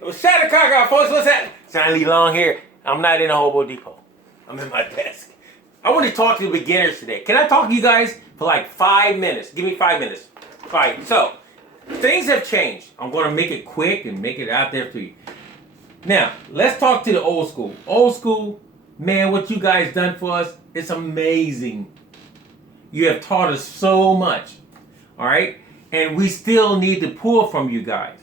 Shut the cock out, folks. What's that? Johnny Lee Long here. I'm not in a Hobo Depot. I'm in my desk. I want to talk to the beginners today. Can I talk to you guys for like 5 minutes? Give me 5 minutes. All right, so things have changed. I'm going to make it quick and make it out there for you. Now, let's talk to the old school. Old school, man, what you guys done for us, it's amazing. You have taught us so much. All right? And we still need to pull from you guys.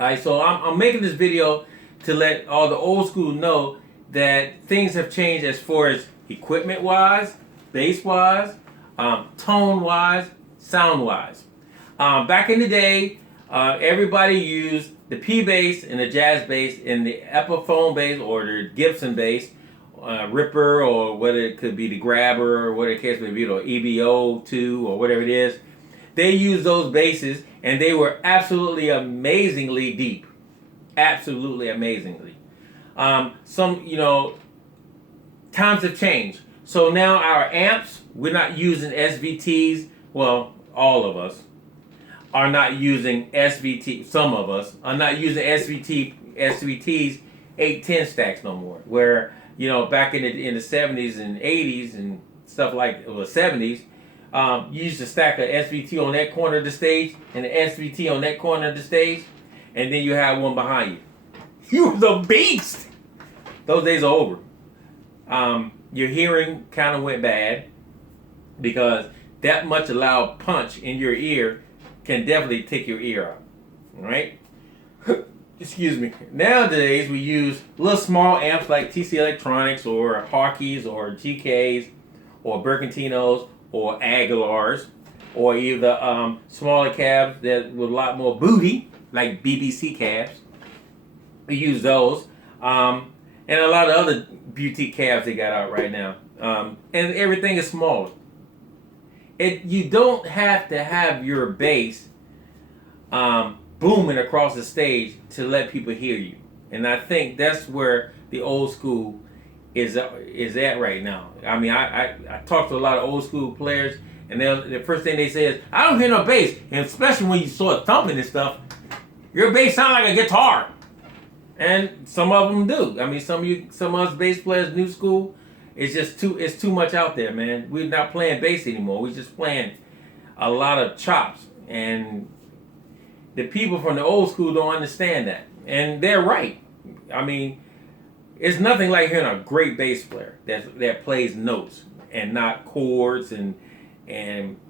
All right, so I'm making this video to let all the old school know that things have changed as far as equipment-wise, bass-wise, tone-wise, sound-wise. Back in the day, everybody used the P bass and the jazz bass and the Epiphone bass or the Gibson bass, Ripper, or whether it could be the Grabber or whatever the case may be, or EBO2 or whatever it is. They used those basses and they were absolutely amazingly deep. Absolutely amazingly. Times have changed. So now our amps, we're not using SVTs. Well, all of us are not using SVT. Some of us are not using SVTs 810 stacks no more. Where, back in the 70s and 80s and stuff like, well, 70s, you used to stack a SVT on that corner of the stage and an SVT on that corner of the stage, and then you had one behind you. You was a beast. Those days are over. Your hearing kind of went bad because that much loud punch in your ear can definitely take your ear out. All right? Excuse me. Nowadays, we use little small amps like TC Electronics or Harkeys or GKs or Bergantinos or Aguilars, or either smaller cabs that with a lot more booty, like BBC cabs. We use those. And a lot of other boutique cabs they got out right now. And everything is smaller. You don't have to have your bass booming across the stage to let people hear you. And I think that's where the old school is at right now. I mean, I talk to a lot of old school players, and the first thing they say is, I don't hear no bass. And especially when you start thumping and stuff, your bass sound like a guitar. And some of them do. I mean, some of us bass players, new school, it's too much out there, man. We're not playing bass anymore. We're just playing a lot of chops. And the people from the old school don't understand that. And they're right. I mean, it's nothing like hearing a great bass player that plays notes and not chords and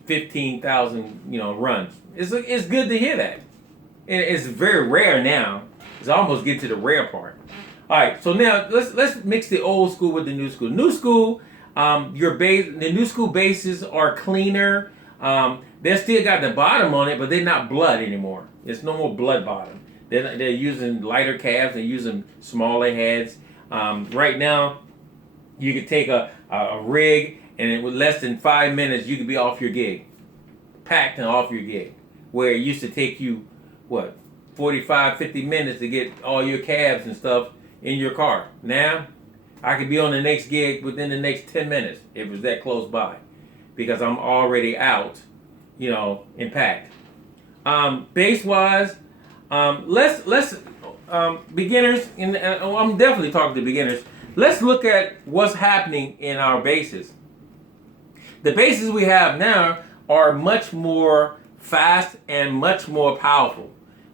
15,000 runs. It's good to hear that. And it's very rare now. It's almost get to the rare part. All right, so now let's mix the old school with the new school. New school, the new school basses are cleaner. They still got the bottom on it, but they're not blood anymore. It's no more blood bottom. They're using lighter cabs. They're using smaller heads. Right now, you could take a rig, and with less than 5 minutes, you could be off your gig, packed and off your gig. Where it used to take you, 45, 50 minutes to get all your cabs and stuff in your car. Now, I could be on the next gig within the next 10 minutes if it was that close by, because I'm already out, and packed. Bass-wise, let's beginners, and I'm definitely talking to beginners. Let's look at what's happening in our basses. The basses we have now are much more fast and much more powerful.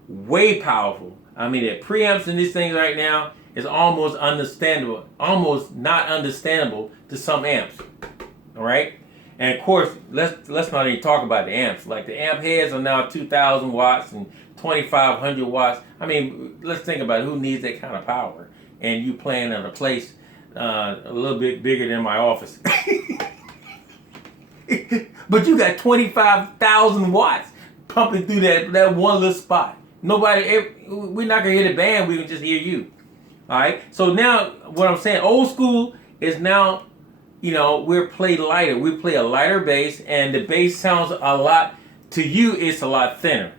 Way powerful. I mean, the preamps in these things right now is almost understandable, almost not understandable to some amps. All right? And of course, let's not even talk about the amps. Like the amp heads are now 2,000 watts and 2,500 watts. I mean, let's think about it. Who needs that kind of power? And you playing in a place a little bit bigger than my office. But you got 25,000 watts pumping through that one little spot. We're not going to hear the band. We can just hear you. All right? So now, what I'm saying, old school is now, we play lighter. We play a lighter bass, and the bass sounds a lot, to you, it's a lot thinner.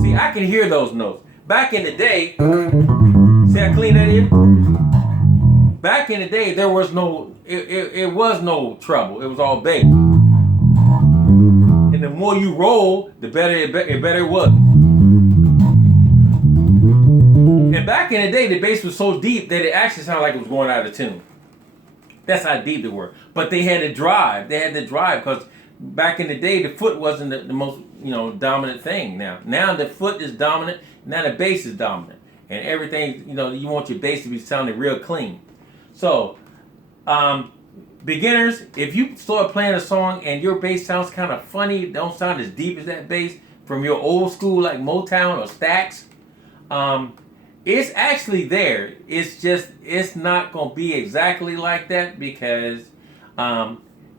See, I can hear those notes. Back in the day, see how clean that is? Back in the day, there was no, it was no trouble. It was all bass. And the more you roll, the better it was. back in the day, the bass was so deep that it actually sounded like it was going out of tune. That's how deep they were. But they had to drive. They had to drive because back in the day, the foot wasn't the most dominant thing. Now the foot is dominant. Now the bass is dominant, and everything you want your bass to be sounding real clean. So, beginners, if you start playing a song and your bass sounds kind of funny, don't sound as deep as that bass from your old school like Motown or Stax, it's actually there. It's not going to be exactly like that because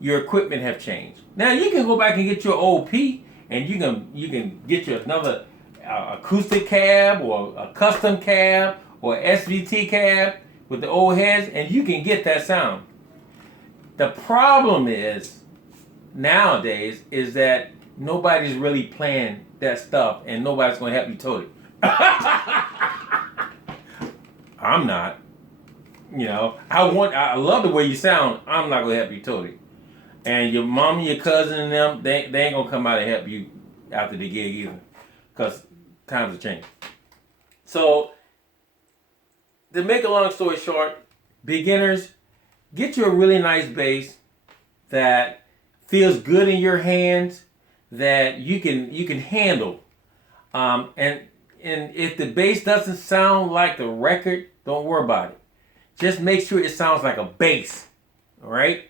your equipment have changed. Now you can go back and get your old P, and you can get you another acoustic cab or a custom cab or SVT cab with the old heads, and you can get that sound. The problem is nowadays is that nobody's really playing that stuff, and nobody's going to help you tone it. I'm not. I love the way you sound. I'm not going to help you tone it. And your mom and your cousin and them, they ain't going to come out and help you after the gig either. Because times have changed. So, to make a long story short, beginners, get you a really nice bass that feels good in your hands, that you can handle. And if the bass doesn't sound like the record, don't worry about it. Just make sure it sounds like a bass. All right?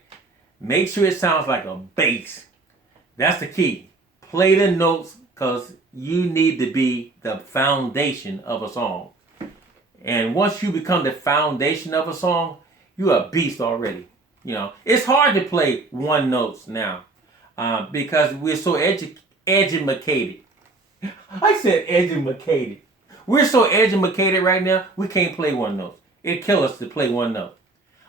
Make sure it sounds like a bass. That's the key. Play the notes because you need to be the foundation of a song. And once you become the foundation of a song, you're a beast already. It's hard to play one notes now because we're so educated. I said educated. We're so educated right now, we can't play one note. It'd kill us to play one note.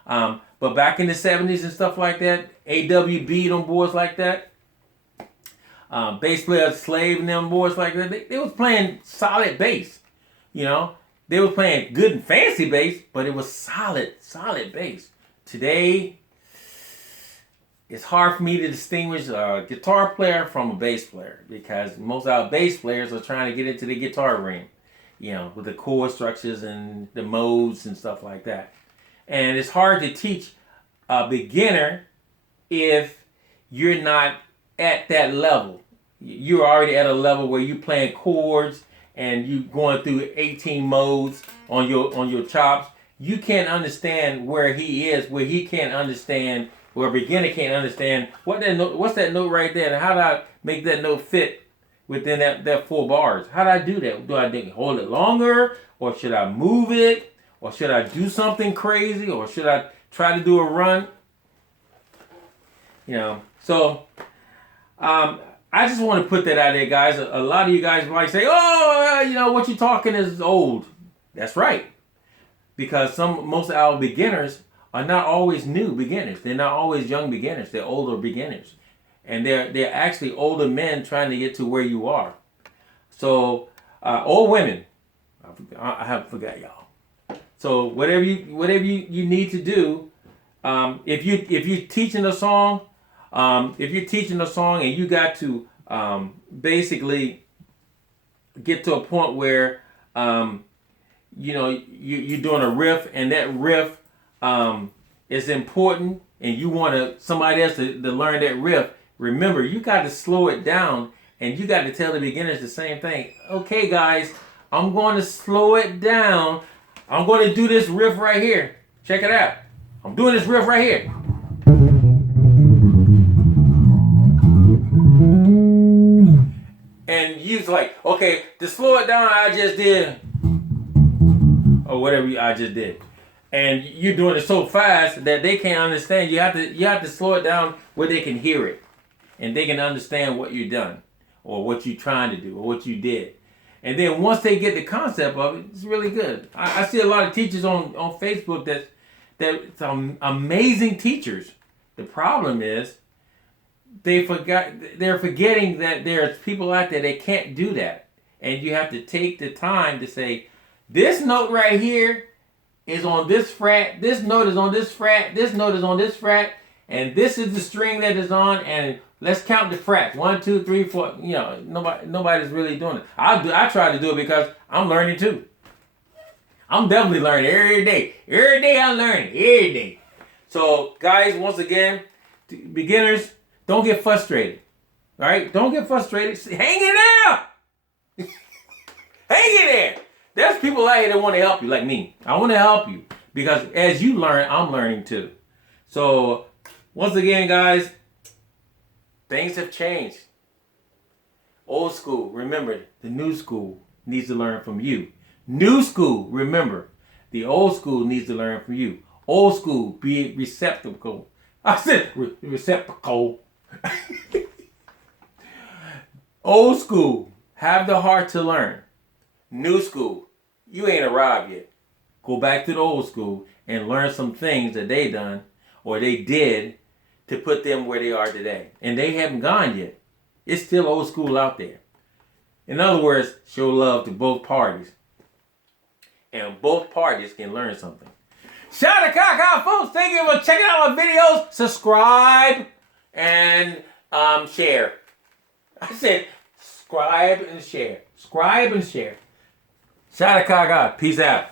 But back in the 70s and stuff like that, AWB, them boys like that, bass player Slave and them boys like that, they was playing solid bass. They were playing good and fancy bass, but it was solid bass. Today, it's hard for me to distinguish a guitar player from a bass player because most of our bass players are trying to get into the guitar ring, with the chord structures and the modes and stuff like that. And it's hard to teach a beginner if you're not at that level. You're already at a level where you're playing chords and you going through 18 modes on your chops. You can't understand where he is, where he can't understand, where a beginner can't understand what's that note right there, and how do I make that note fit within that 4 bars? How do I do that? Do I hold it longer, or should I move it, or should I do something crazy, or should I try to do a run? So I just want to put that out there, guys. A lot of you guys might say, "Oh, what you're talking is old." That's right. Because most of our beginners are not always new beginners. They're not always young beginners. They're older beginners. And they're actually older men trying to get to where you are. So, or women. I haven't forgot y'all. So whatever you need to do, if you're teaching a song, and you got to basically get to a point where you're doing a riff, and that riff is important, and you want somebody else to learn that riff. Remember, you got to slow it down, and you got to tell the beginners the same thing. Okay, guys, I'm going to slow it down. I'm going to do this riff right here. Check it out. I'm doing this riff right here. And you's like, okay, to slow it down, I just did, or whatever I just did. And you're doing it so fast that they can't understand. You have to slow it down where they can hear it, and they can understand what you've done, or what you're trying to do, or what you did. And then once they get the concept of it, it's really good. I see a lot of teachers on Facebook that some amazing teachers. The problem is they're forgetting that there's people out there that can't do that. And you have to take the time to say, this note right here is on this fret, this note is on this fret, this note is on this fret, and this is the string that is on, and let's count the frets. 1, 2, 3, 4. Nobody's really doing it. I try to do it because I'm learning too. I'm definitely learning every day. Every day I'm learning. Every day. So, guys, once again, beginners, don't get frustrated. All right? Don't get frustrated. Hang in there. Hang in there. There's people out here that want to help you, like me. I want to help you because as you learn, I'm learning too. So, once again, guys, things have changed. Old school, remember, the new school needs to learn from you. New school, remember, the old school needs to learn from you. Old school, be receptacle. I said receptacle. Old school, have the heart to learn. New school, you ain't arrived yet. Go back to the old school and learn some things that they done or they did to put them where they are today. And they haven't gone yet. It's still old school out there. In other words, show love to both parties. And both parties can learn something. Shout out to Kaka, folks. Thank you for checking out my videos. Subscribe and share. I said subscribe and share. Subscribe and share. Shout out to Kaka. Peace out.